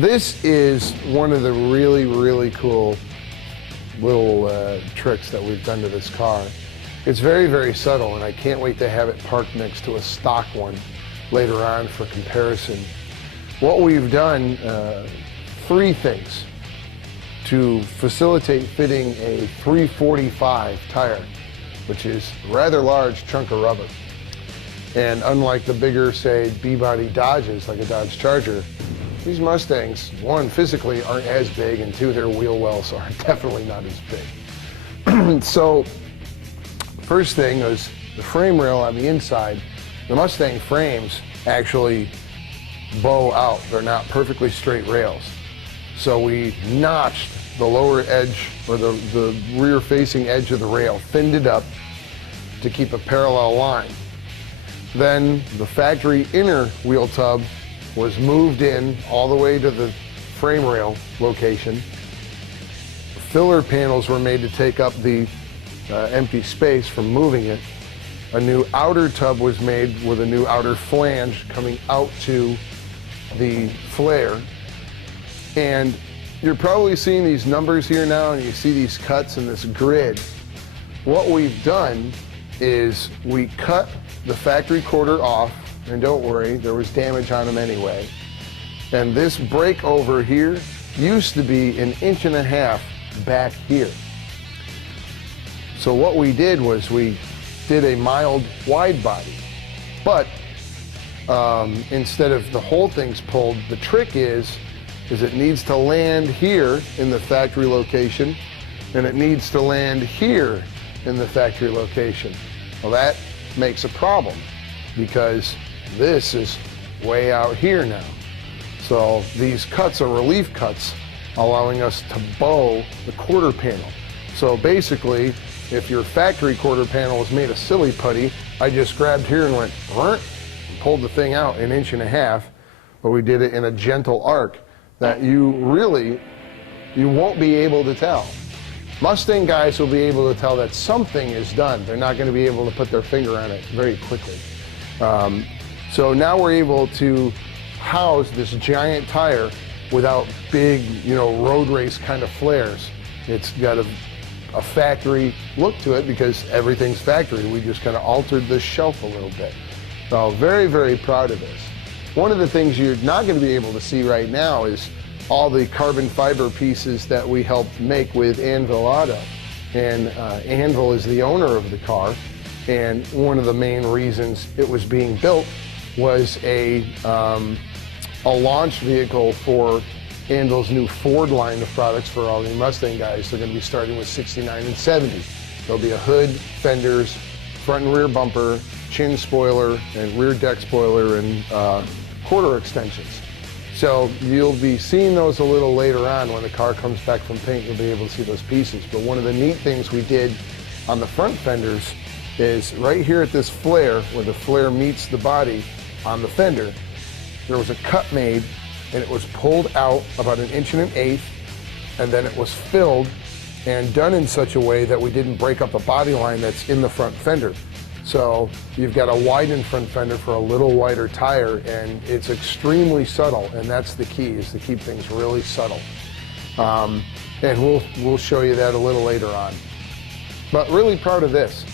This is one of the really cool little tricks that we've done to this car. It's very subtle, and I can't wait to have it parked next to a stock one later on for comparison. What we've done, 3 things to facilitate fitting a 345 tire, which is a rather large chunk of rubber. And unlike the bigger, say, B-body Dodges, like a Dodge Charger, these Mustangs, 1, physically aren't as big, and 2, their wheel wells are definitely not as big. So, first thing is the frame rail on the inside. The Mustang frames actually bow out. They're not perfectly straight rails. So we notched the lower edge, or the rear-facing edge of the rail, thinned it up to keep a parallel line. Then the factory inner wheel tub was moved in all the way to the frame rail location. Filler panels were made to take up the empty space from moving it. A new outer tub was made with a new outer flange coming out to the flare. And you're probably seeing these numbers here now, and you see these cuts in this grid. What we've done is we cut the factory quarter off, and don't worry, there was damage on them anyway. And this break over here used to be 1.5 inches back here. So what we did was we did a mild wide body, but instead of the whole thing's pulled, the trick is it needs to land here in the factory location, and it needs to land here in the factory location. Well, that makes a problem because this is way out here now. So these cuts are relief cuts, allowing us to bow the quarter panel. So basically, if your factory quarter panel was made of silly putty, I just grabbed here and went, and pulled the thing out 1.5 inches, but we did it in a gentle arc that you won't be able to tell. Mustang guys will be able to tell that something is done. They're not going to be able to put their finger on it very quickly. So now we're able to house this giant tire without big, road race kind of flares. It's got a factory look to it because everything's factory. We just kind of altered the shelf a little bit. So very proud of this. One of the things you're not going to be able to see right now is all the carbon fiber pieces that we helped make with Anvil Auto. And Anvil is the owner of the car, and one of the main reasons it was being built was a launch vehicle for Anvil's new Ford line of products for all the Mustang guys. They're going to be starting with 69 and 70. There'll be a hood, fenders, front and rear bumper, chin spoiler, and rear deck spoiler, and quarter extensions. So you'll be seeing those a little later on when the car comes back from paint. You'll be able to see those pieces. But one of the neat things we did on the front fenders is right here at this flare, where the flare meets the body on the fender, there was a cut made, and it was pulled out about 1.1 inches, and then it was filled and done in such a way that we didn't break up the body line that's in the front fender. So you've got a widened front fender for a little wider tire, and it's extremely subtle, and that's the key, is to keep things really subtle. And we'll show you that a little later on. But really proud of this.